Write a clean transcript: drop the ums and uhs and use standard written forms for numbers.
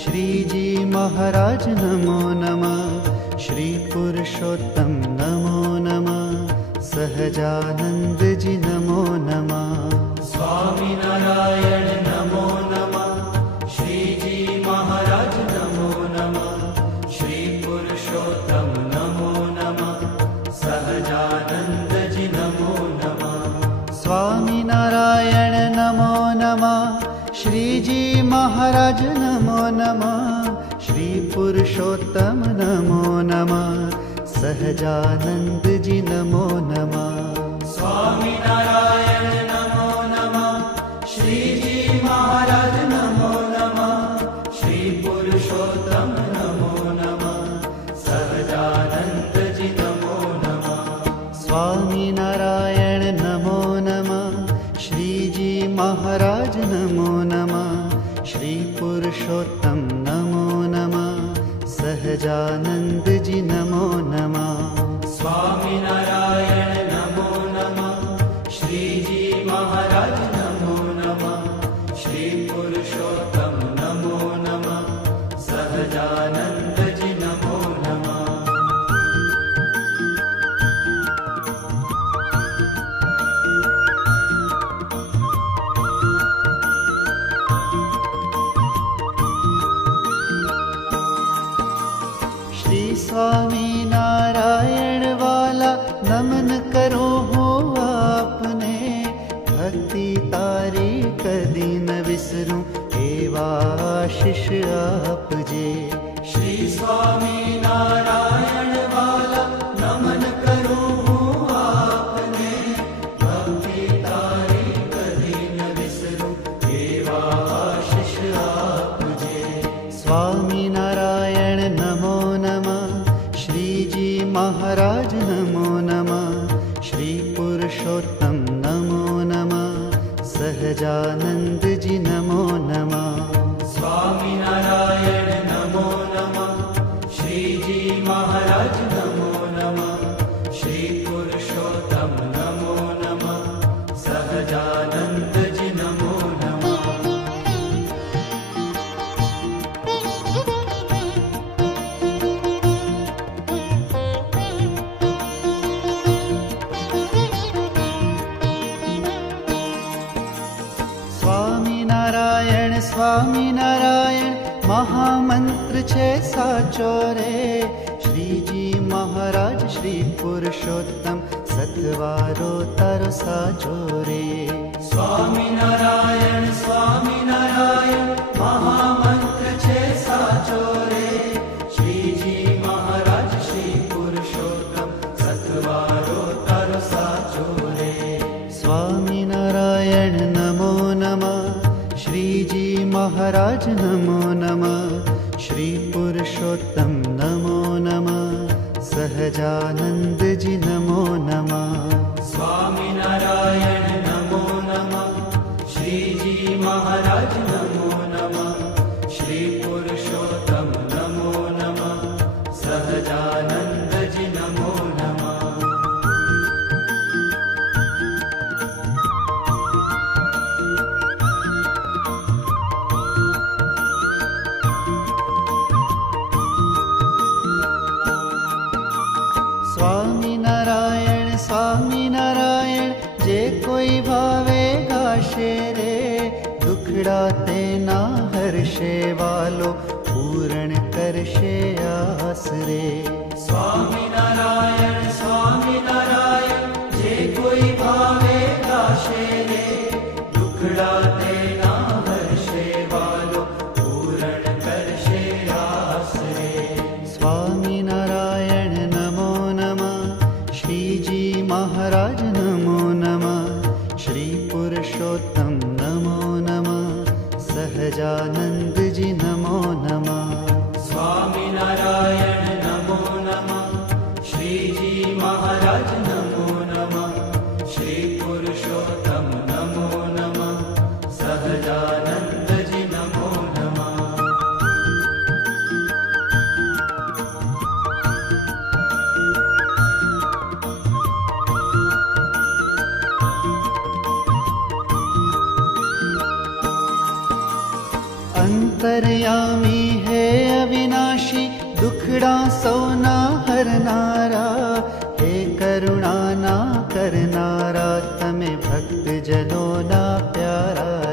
श्रीजी महाराज नमो नमः। श्री पुरुषोत्तम नमो नमः। सहजानंद जी नमो नमः। स्वामी नारायण नमो नमः। श्रीजी महाराज नमो नमः। श्री पुरुषोत्तम नमो नमः। सहजानंद जी नमो नमः। स्वामी नारायण नमो नमः। श्रीजी महाराज नमो नमः। श्री पुरुषोत्तम नमो नमः। सहजानंद जी नमो नमः। स्वामी नारायण नमो नमः। श्रीजी महाराज नमो नमः। श्री पुरुषोत्तम नमो नमः। सहजानंद जी नमो नमः। स्वामी नारायण नमो नमः। श्रीजी महाराज नमो नमः। श्री पुरुषोत्तम नमो नमः। सहजानंद जी नमो नमः। स्वामी नारायण नमो नमः। श्रीजी महाराज नमो नमः। श्री पुरुषोत्तम नमो नमः। सहजानंद जी नमो नमः। श्री स्वामी नारायण वाला नमन करो हो आपने। भक्ति तारी कदी न विसरूं एवा आशीष आप जे। श्री स्वामी नारायण वाला नमन करो हूँ आपने। भक्ति तारी कदी न विसरूं एवा आशीष आप जे। स्वामी नारायण नमो नमः। श्रीजी महाराज नमो नमः। श्री पुरुषोत्तम नमो नमः। सहजानंद जी नमो नमः। स्वामी नारायण नमो नमः। श्रीजी महाराज नमो नमः। श्री पुरुषोत्तम नमो नमः। सहजानंद जी नमो नमः। स्वामी नारायण महामंत्र छे साचो रे। श्रीजी महाराज श्री पुरुषोत्तम सतवारो तारो साचो रे। स्वामी नारायण महामंत्र छे साचो रे। श्रीजी महाराज श्री पुरुषोत्तम सतवारो तारो साचो रे। स्वामी नारायण नमो नमः। श्रीजी महाराज नमो नमः। श्री पुरुषोत्तम नमो नमः। सहजानंद जी नमो नमः। स्वामी नारायण नमो नमः। श्रीजी महाराज नमो नमः। श्री पुरुषोत्तम नमो नमः। सहजानंद जी नमो नमः। स्वामी नारायण जे कोई भावे गाशे रे। दुखड़ा तेना हर्षे वालो पूर्ण करशे आस रे। स्वामी नारायण जे कोई भावे गाशे रे। दुखड़ा तेना हर्षे वालो पूर्ण करशे आस रे। स्वामी नारायण नमो नमः। श्रीजी महाराज नमो नमः। श्री पुरुषोत्तम नमो नमः। सहजानंद जी नमो नमः। स्वामी नारायण नमो नमः। श्रीजी महाराज नमो नमः। श्री पुरुषोत्तम नमो नमः। सहजानंद जी नमो नमः। अंतर्यामी दुखड़ा सोना हरनारा, हे करुणा ना करनारा, तमे भक्त जनों ना प्यारा